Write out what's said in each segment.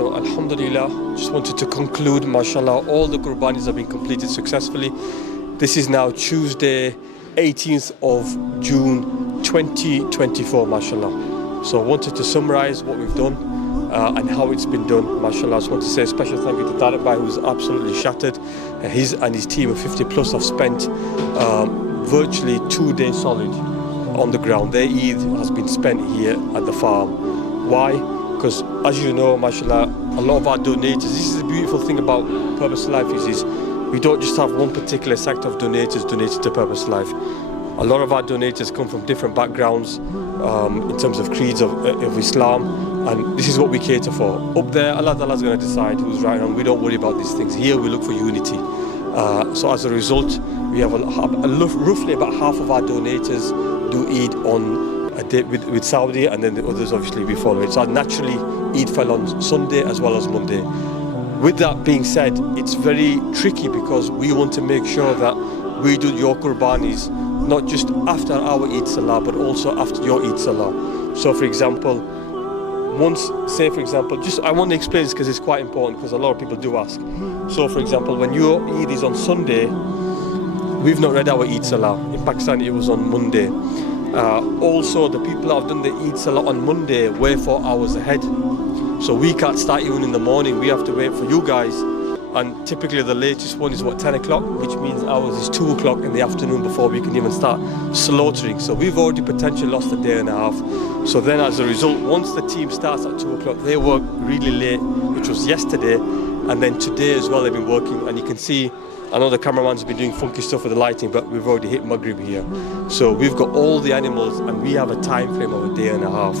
So Alhamdulillah, just wanted to conclude, mashallah, all the Qurbanis have been completed successfully. This is now Tuesday, 18th of June 2024, mashallah. So I wanted to summarize what we've done and how it's been done, mashallah. I just want to say a special thank you to Tariq Bhai, who's absolutely shattered. His and his team of 50 plus have spent virtually 2 days solid on the ground. Their Eid has been spent here at the farm. Why? Because as you know, mashallah, a lot of our donators, this is the beautiful thing about Purpose Life is we don't just have one particular sector of donators donated to Purpose Life. A lot of our donators come from different backgrounds in terms of creeds of Islam, and this is what we cater for. Up there, Allah Ta'ala is going to decide who's right and wrong. We don't worry about these things. Here we look for unity. So as a result, we have roughly about half of our donators do Eid on a day with Saudi, and then the others obviously we follow it. So naturally, Eid fell on Sunday as well as Monday. With that being said, it's very tricky because we want to make sure that we do your Qurbanis not just after our Eid Salah, but also after your Eid Salah. So for example, I want to explain this because it's quite important, because a lot of people do ask. So for example, when your Eid is on Sunday, we've not read our Eid Salah. In Pakistan, it was on Monday. Also, the people that have done the Eid Salah on Monday, we're 4 hours ahead. So we can't start even in the morning. We have to wait for you guys. And typically the latest one is 10 o'clock, which means ours is 2 o'clock in the afternoon before we can even start slaughtering. So we've already potentially lost a day and a half. So then as a result, once the team starts at 2 o'clock, they work really late, which was yesterday. And then today as well, they've been working. And you can see, I know the cameraman's been doing funky stuff with the lighting, but we've already hit Maghrib here. So we've got all the animals and we have a time frame of a day and a half.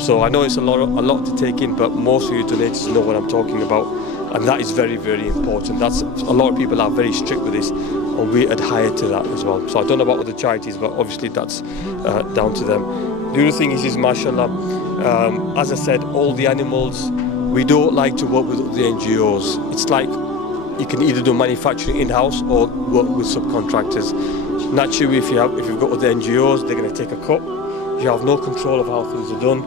So I know it's a lot to take in, but most of you donators know what I'm talking about. And that is very, very important. A lot of people are very strict with this, and we adhere to that as well. So I don't know about other charities, but obviously that's down to them. The other thing is mashallah, as I said, all the animals, we don't like to work with the NGOs. It's like you can either do manufacturing in-house or work with subcontractors. Naturally, if you've got other NGOs, they're going to take a cut. You have no control of how things are done.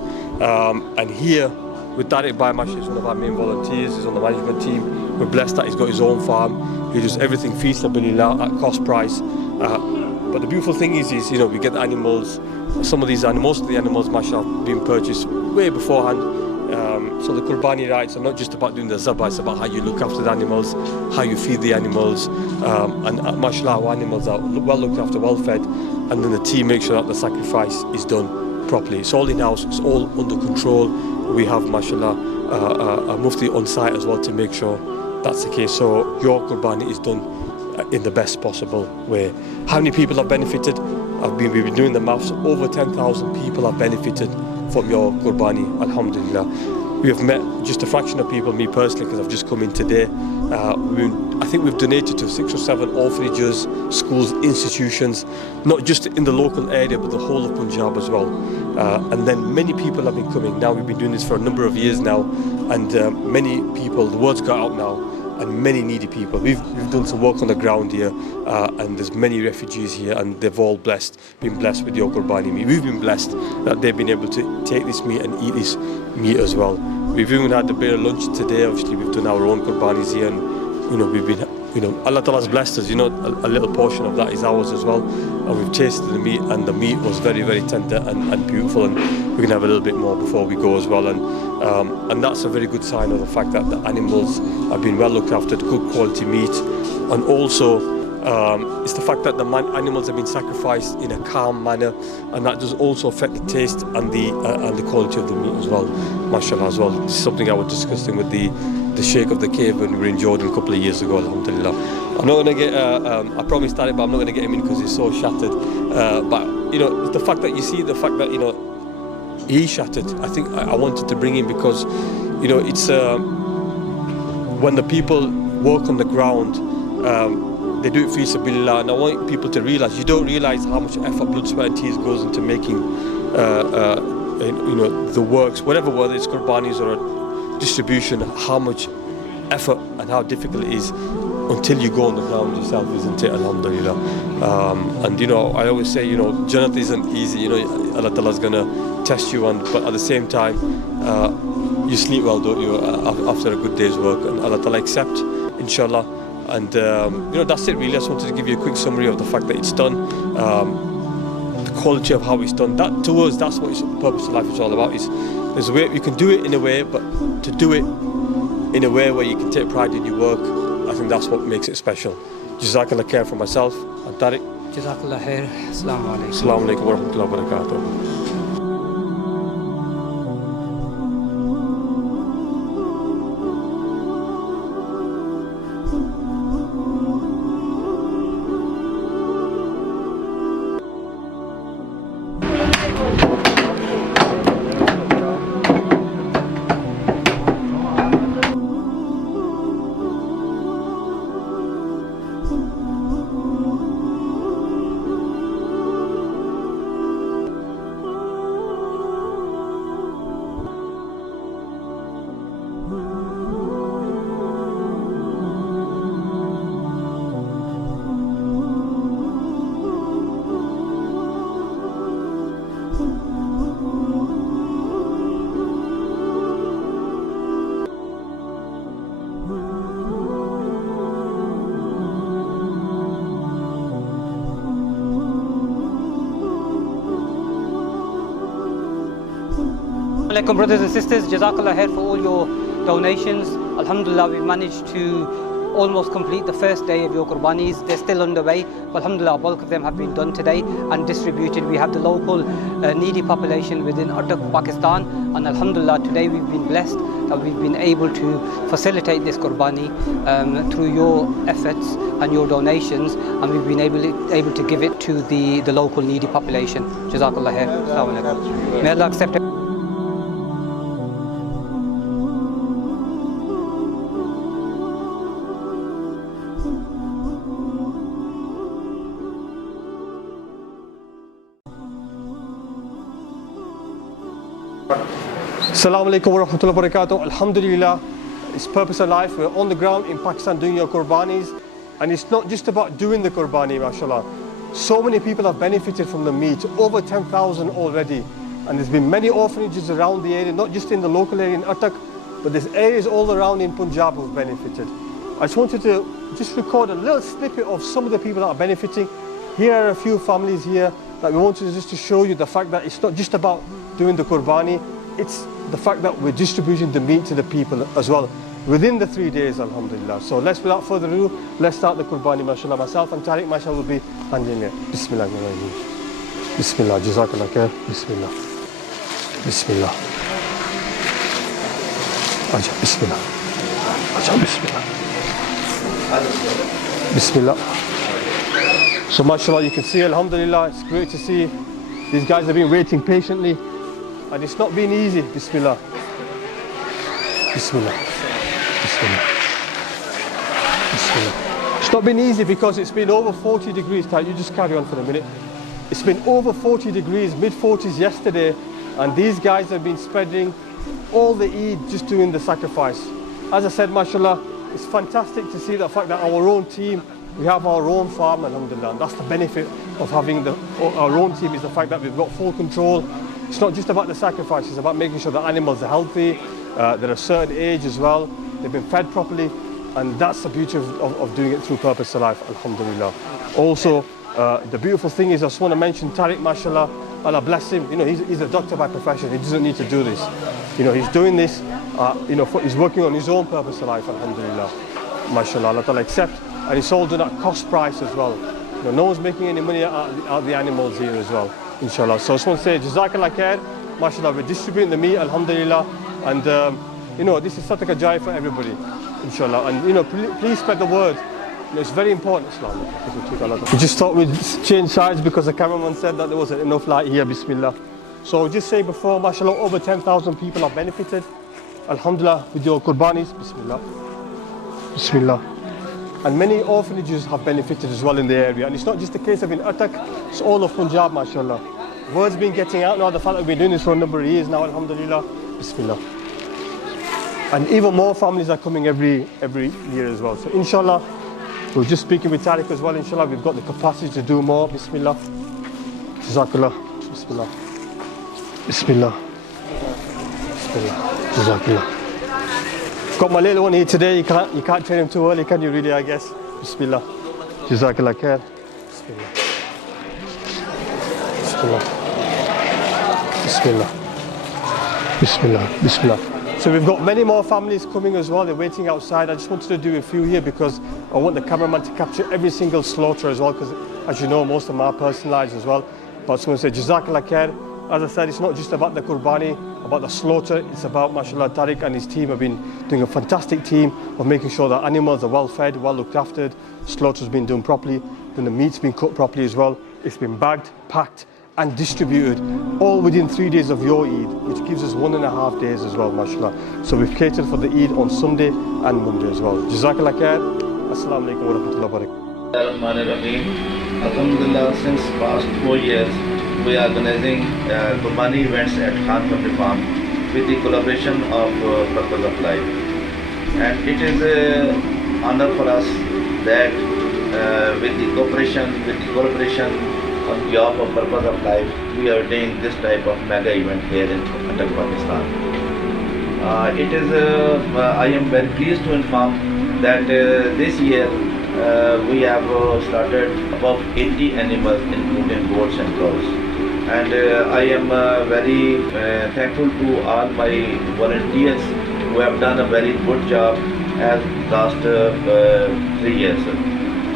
And here, with Tariq Bhai, mashallah, is one of our main volunteers. He's on the management team. We're blessed that he's got his own farm. He does everything fi sabilillah at cost price. But the beautiful thing is we get the animals. Most of the animals, mashallah, have been purchased way beforehand. So the Qurbani rights are not just about doing the zabah, it's about how you look after the animals, how you feed the animals, and mashallah, our animals are well looked after, well fed, and then the team makes sure that the sacrifice is done properly. It's all in-house, it's all under control. We have, mashallah, a mufti on site as well to make sure that's the case. So your Qurbani is done in the best possible way. How many people have benefited? We've been doing the maths. Over 10,000 people have benefited from your Qurbani, alhamdulillah. We have met just a fraction of people, me personally, because I've just come in today. I think we've donated to 6 or 7 orphanages, schools, institutions, not just in the local area, but the whole of Punjab as well. And then many people have been coming. Now we've been doing this for a number of years now, and many people, the word's got out now, and many needy people. We've done some work on the ground here, and there's many refugees here, and they've all been blessed with your Qurbani meat. We've been blessed that they've been able to take this meat and eat this meat as well. We've even had a bit of lunch today. Obviously, we've done our own Qurbanis here, and we've been, Allah Ta'ala has blessed us. A little portion of that is ours as well. And we've tasted the meat, and the meat was very, very tender and beautiful. And we're gonna have a little bit more before we go as well. And that's a very good sign of the fact that the animals have been well looked after, good quality meat, and also it's the fact that the animals have been sacrificed in a calm manner, and that does also affect the taste and the quality of the meat as well, mashallah as well. This is something I was discussing with the Sheikh of the cave when we were in Jordan a couple of years ago, alhamdulillah. I'm not going to get, I promised that, but I'm not going to get him in because he's so shattered. But the fact that he's shattered, I think I wanted to bring him because it's when the people work on the ground, they do it fi sabilillah, and I want people to realize, you don't realize how much effort, blood, sweat and tears goes into making the works, whatever, whether it's Qurbanis or a distribution, how much effort and how difficult it is until you go on the ground yourself, isn't it? Alhamdulillah. And I always say, Jannat isn't easy. Allah Ta'ala is gonna test you, but at the same time, you sleep well, don't you, after a good day's work, and Allah Ta'ala accept, inshallah. And that's it really. I just wanted to give you a quick summary of the fact that it's done, the quality of how it's done. That to us, that's what purpose of life is all about. There's a way you can do it in a way, but to do it in a way where you can take pride in your work, I think that's what makes it special. Jazakallah khair for myself and Tariq. Jazakallah khair. Assalamu alaikum. Assalamu alaikum wa rahmatullahi wa barakatuh. Alaikum brothers and sisters, Jazakallah khair for all your donations. Alhamdulillah, we've managed to almost complete the first day of your Qurbanis. They're still underway, but Alhamdulillah, bulk of them have been done today and distributed. We have the local needy population within Attak, Pakistan, and Alhamdulillah, today we've been blessed that we've been able to facilitate this Qurbani through your efforts and your donations, and we've been able to give it to the local needy population. Jazakallah khair. Assalamu alaikum. May Allah accept it. Assalamu alaikum wa rahmatullahi wa barakatuh. Alhamdulillah, it's purpose of life. We're on the ground in Pakistan doing your Qurbanis, and it's not just about doing the Qurbani, mashallah. So many people have benefited from the meat, over 10,000 already, and there's been many orphanages around the area, not just in the local area in Attak, but there's areas all around in Punjab who've benefited. I just wanted to record a little snippet of some of the people that are benefiting. Here are a few families here that we wanted just to show you the fact that it's not just about doing the Qurbani, it's the fact that we're distributing the meat to the people as well within the 3 days, alhamdulillah. So without further ado, let's start the Qurbani, mashallah. Myself and Tariq, mashallah, will be handling it. Bismillah. Bismillah, jazakallah khair. Bismillah. Bismillah. Aja, bismillah. Aja, bismillah. Bismillah. So mashallah, you can see, alhamdulillah, it's great to see these guys have been waiting patiently. And it's not been easy. Bismillah. Bismillah. Bismillah. Bismillah. It's not been easy because it's been over 40 degrees. You just carry on for a minute. It's been over 40 degrees, mid-40s yesterday, and these guys have been spreading all the Eid just doing the sacrifice. As I said, mashallah, it's fantastic to see the fact that our own team, we have our own farm, alhamdulillah, and that's the benefit of having our own team, is the fact that we've got full control. It's not just about the sacrifice, it's about making sure the animals are healthy, they're a certain age as well, they've been fed properly, and that's the beauty of doing it through purpose of life, alhamdulillah. Also, the beautiful thing is, I just want to mention Tariq, mashallah, Allah bless him. He's a doctor by profession, he doesn't need to do this. He's doing this, he's working on his own purpose of life, alhamdulillah. Mashallah, Allah Ta'ala accept, and it's all done at cost price as well. No one's making any money out of the animals here as well, inshallah. So I just want to say, Jazakallah khair, mashallah, we're distributing the meat, alhamdulillah, and this is sadaqah jariyah for everybody, inshallah. And please spread the word. It's very important, Islam. We just thought we'd change sides because the cameraman said that there wasn't enough light here, bismillah. So just say before, mashallah, over 10,000 people have benefited, alhamdulillah, with your Qurbanis, bismillah. Bismillah. And many orphanages have benefited as well in the area. And it's not just a case of in Attak, it's all of Punjab, mashallah. Word's been getting out now, the fact that we've been doing this for a number of years now, alhamdulillah, bismillah. And even more families are coming every year as well. So inshallah, we're just speaking with Tariq as well, inshallah, we've got the capacity to do more, bismillah. Jazakallah, bismillah. Bismillah. Bismillah. Bismillah. Jazakallah. Got my little one here today. You can't train him too early, can you really, I guess? Bismillah. Jazakallah khair. Bismillah. Bismillah. Bismillah. Bismillah. Bismillah. So we've got many more families coming as well. They're waiting outside. I just wanted to do a few here because I want the cameraman to capture every single slaughter as well, because as you know, most of them are personalized as well. But I just want to say Jazakallah khair. As I said, it's not just about the Qurbani, about the slaughter. It's about, mashallah, Tariq and his team have been doing a fantastic team of making sure that animals are well fed, well looked after, slaughter's been done properly, then the meat's been cut properly as well. It's been bagged, packed and distributed, all within 3 days of your Eid, which gives us 1.5 days as well, mashallah. So we've catered for the Eid on Sunday and Monday as well. Jazakallah khair. Assalamu alaikum wa rahmatullahi wa barakatuh. Alhamdulillah, since past 4 years, we are organizing Qurbani events at Khan Family Farm with the collaboration of Purpose of Life. And it is an honor for us that with the collaboration on behalf of Purpose of Life, we are doing this type of mega event here in Pakistan. I am very pleased to inform that this year we have started above 80 animals, including goats and cows. And I am very thankful to all my volunteers who have done a very good job as last 3 years.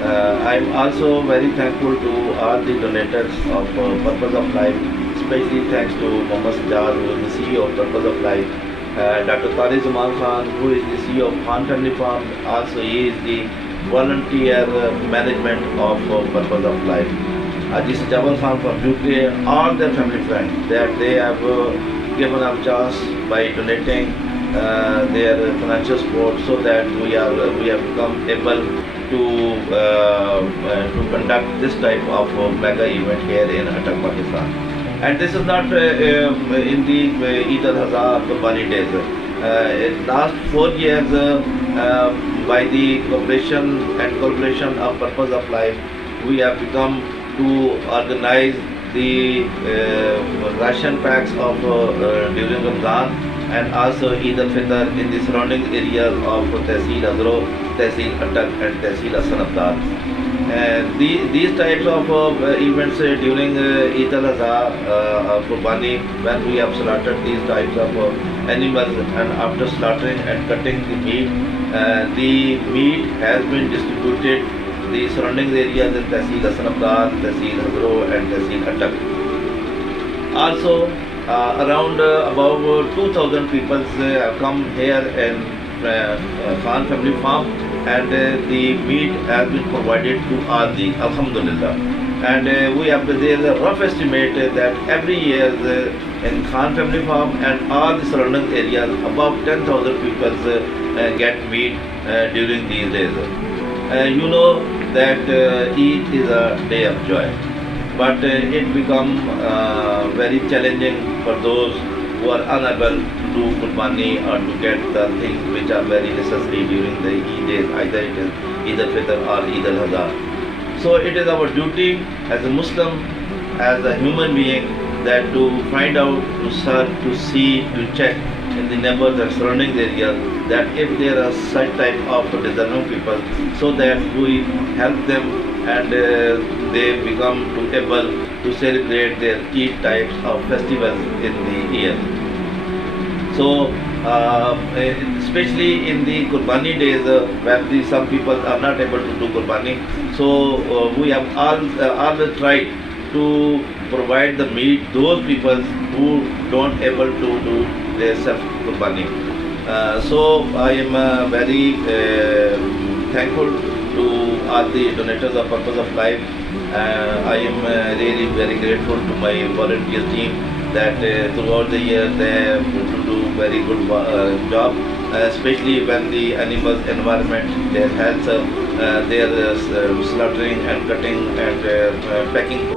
I am also very thankful to all the donators of Purpose of Life, especially thanks to Muhammad Sajjad, who is the CEO of Purpose of Life, Dr. Tariq Khan, who is the CEO of Khan Family Farm. Also, he is the volunteer management of Purpose of Life. Ajit Jabal Khan from UK, all their family friends, that they have given up chance by donating their financial support, so that we have become able to conduct this type of mega event here in Pakistan. And this is not in the Eid al-Adha Qurbani days. Last 4 years, by the cooperation and collaboration of Purpose of Life, we have become to organize the ration packs of during Ramadan, and also Eid al-Fitr in the surrounding areas of Tehsil Azro, Tehsil Attak and Tehsil Asanabdar. These types of events during Eid al-Adha Qurbani, when we have slaughtered these types of animals, and after slaughtering and cutting the meat has been distributed the surrounding areas in Tehsil Asanabdar, Tehsil Hazro and Tehsil Attak. Also, around above 2,000 people have come here in Khan Family Farm, and the meat has been provided to all the Alhamdulillah. And there is a rough estimate that every year in Khan Family Farm and all the surrounding areas, above 10,000 people get meat during these days. You know that Eid is a day of joy, but it becomes very challenging for those who are unable to do Qurbani or to get the things which are very necessary during the Eid days, either it is Eid al-Fitr or Eid al-Adha. So it is our duty as a Muslim, as a human being, that to find out, to search, to see, to check in the neighbors and surrounding areas, that if there are such type of deserving people, so that we help them and they become able to celebrate their key types of festivals in the year. So especially in the Qurbani days, when some people are not able to do Qurbani, so we have always tried to provide the meat those people who don't able to do their self Qurbani. So I am very thankful to all the donators of Purpose of Life. I am really very grateful to my volunteer team that throughout the year they do very good job, especially when the animals environment, their health, their slaughtering and cutting and packing.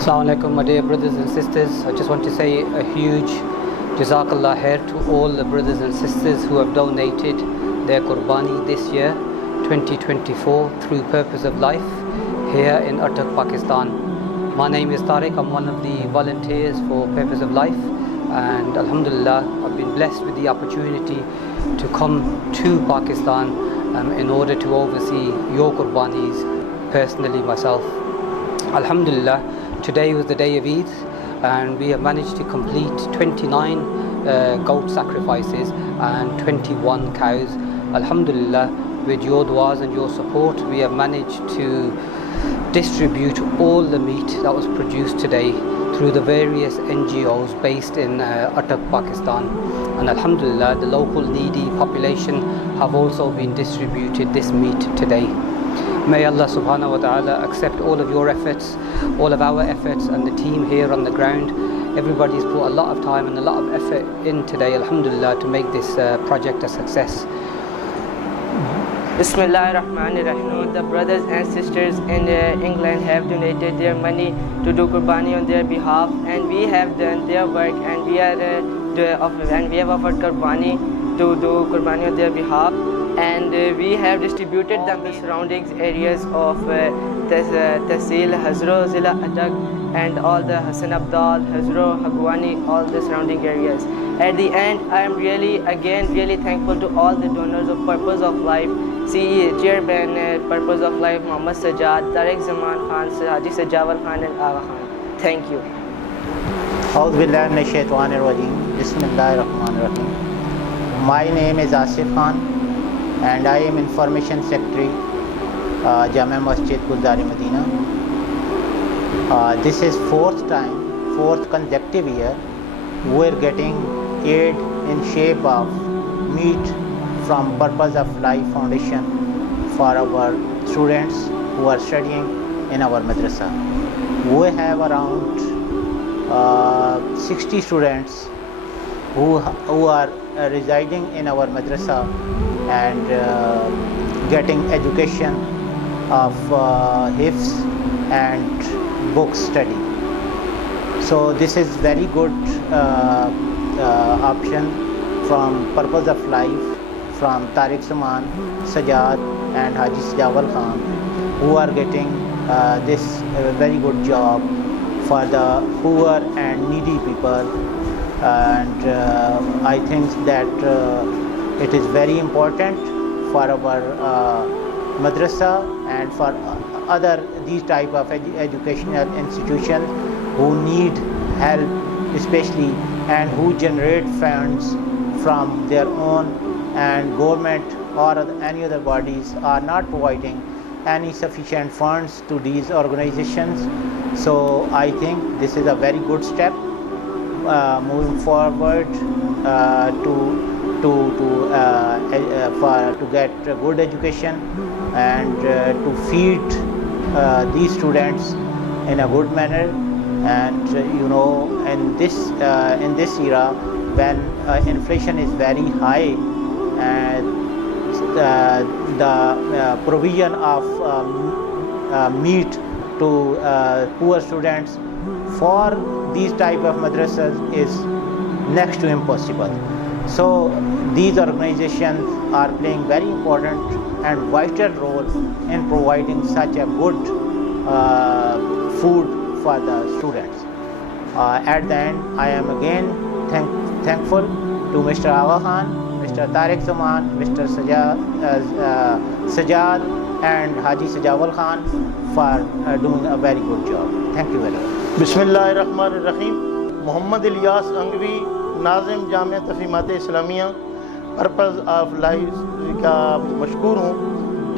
Assalamu alaikum, my dear brothers and sisters. I just want to say a huge Jazakallah khair to all the brothers and sisters who have donated their Qurbani this year, 2024, through Purpose of Life here in Attock, Pakistan. My name is Tariq. I'm one of the volunteers for Purpose of Life, and Alhamdulillah, I've been blessed with the opportunity to come to Pakistan in order to oversee your Qurbanis personally myself. Alhamdulillah, today was the day of Eid, and we have managed to complete 29 goat sacrifices and 21 cows. Alhamdulillah, with your du'as and your support, we have managed to distribute all the meat that was produced today through the various NGOs based in Attock, Pakistan. And Alhamdulillah, the local needy population have also been distributed this meat today. May Allah subhanahu wa ta'ala accept all of your efforts, all of our efforts, and the team here on the ground. Everybody's put a lot of time and a lot of effort in today, alhamdulillah, to make this project a success. Bismillahirrahmanirrahim. The brothers and sisters in England have donated their money to do Qurbani on their behalf, and we have done their work, and we have offered Qurbani to do Qurbani on their behalf. And we have distributed them the surroundings areas of Tehsil, Hazro, Zila, Attock, and all the Hassan Abdal, Hazro, Hagwani, all the surrounding areas. At the end, I am really thankful to all the donors of Purpose of Life, Chairman Purpose of Life, Muhammad Sajjad, Tariq Zaman Khan, Haji Sajjawal Khan, and Agha Khan. Thank you. Bismillahirrahmanirrahim. My name is Asif Khan, and I am Information Secretary, Jama Masjid Guldari Medina. This is fourth consecutive year we're getting aid in shape of meat from Purpose of Life Foundation for our students who are studying in our madrasa. We have around 60 students who are residing in our madrasa and getting education of hifz and book study. So this is very good option from Purpose of Life, from Tariq Saman, Sajad and Haji Sajawal Khan, who are getting this very good job for the poor and needy people. And I think that it is very important for our madrasa and for other these type of educational institutions who need help especially, and who generate funds from their own, and government or any other bodies are not providing any sufficient funds to these organizations. So I think this is a very good step moving forward to get good education and to feed these students in a good manner. And in this era when inflation is very high, the provision of meat to poor students for these type of madrasas is next to impossible. So these organizations are playing very important and vital role in providing such a good food for the students. At the end, I am again thankful to Mr. Agha Khan, Mr. Tariq Saman, Mr. Sajad and Haji Sajawal Khan for doing a very good job. Thank you very much. बिस्मिल्लाहिर्रहमानिर्रहीम। मोहम्मद इलियास अंगवी, नाज़िम Jamia Tafheemat Islamia purpose of life का मशकूर हूँ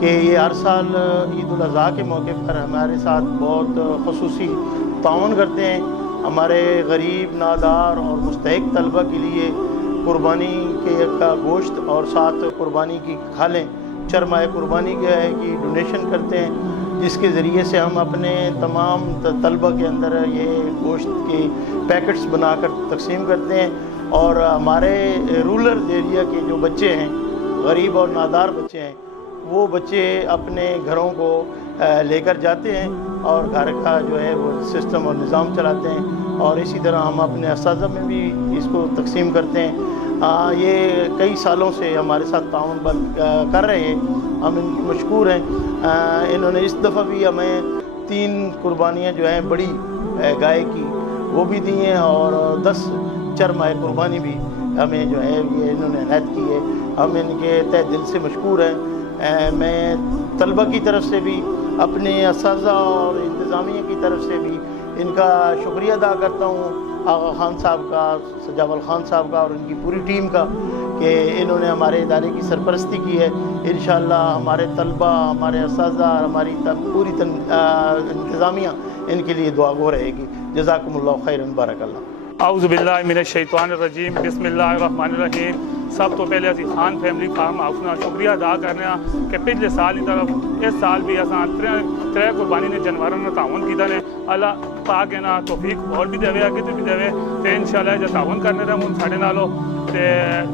कि ये हर साल ईद उल अज़हा के मौके पर हमारे साथ बहुत ख़ुसूसी ताउन करते हैं। हमारे गरीब, नादार और मुस्तहिक तलबा के लिए कुर्बानी का गोश्त और साथ कुर्बानी की खालें, चरमाए कुर्बानी की डोनेशन करते हैं, जिसके ज़रिए से हम अपने तमाम तलबा के अंदर ये गोश्त के पैकेट्स बनाकर तकसीम करते हैं। और हमारे रूरल एरिया के जो बच्चे हैं, गरीब और नादार बच्चे हैं, वो बच्चे अपने घरों को लेकर जाते हैं और घर का जो है वो सिस्टम और निज़ाम चलाते हैं। और इसी तरह हम अपने असातिज़ा में भी इसको तकसीम करते हैं। ये कई सालों से हमारे साथ ताउन कर रहे हैं, हम इनकी मशकूर हैं। इन्होंने इस दफ़ा भी हमें 3 कुर्बानियाँ जो हैं बड़ी गाय की वो भी दी हैं और 10 चरमाए कुर्बानी भी हमें जो है ये इन्होंने इनायत की है। हम इनके तहे दिल से मशकूर हैं। मैं तलबा की तरफ से भी, अपने असातिज़ा और इंतज़ामिया की तरफ से भी इनका शुक्रिया अदा करता हूँ, आगा खान साहब का, सजावल खान साहब का और उनकी पूरी टीम का, कि इन्होंने हमारे इदारे की सरपरस्ती की है। इंशाअल्लाह हमारे तलबा, हमारे असातिज़ा, हमारी पूरी इंतज़ामिया इनके लिए दुआ गो रहेगी। जज़ाकुमुल्लाह खैरन, बारकल्लाह। आऊज़ु बिल्लाहि मिनश शैतानिर रजीम, बिस्मिल्लाहिर्रहमानिर्रहीम। सब तो पहले असी खान फैमिली फार्म हाउस का शुक्रिया अदा करने कि पिछले साल की तरफ इस साल भी असा 3 कुर्बानी ने जानवरों ने ताउन किया ने। अल्लाह पाक ना तौफीक और भी देवे, अगे तो भी देवे। तो इंशाअल्लाह जो ताउन करने रहे हूँ साढ़े नालों तो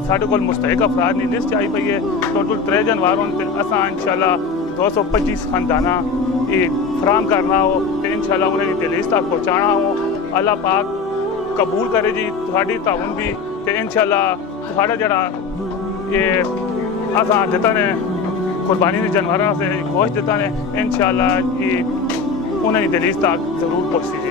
साढ़े को मुस्तहिक अफराद की लिस्ट आई पई है। टोटल 3 जानवरों असा इंशाअल्लाह 225 खानदाना फराम करना हो तो इंशाअल्लाह उन्हें दिलीस तक पहुँचाना हो। अल्लाह पाक कबूल करे जी थोड़ी ताउन भी। तो इंशाअल्लाह थोड़ा जरा ये असा दिता ने कुर्बानी के जानवरों से गोश्त दिता ने, इंशाअल्लाह ये उन्हें दिलीस तक जरूर पहुँची।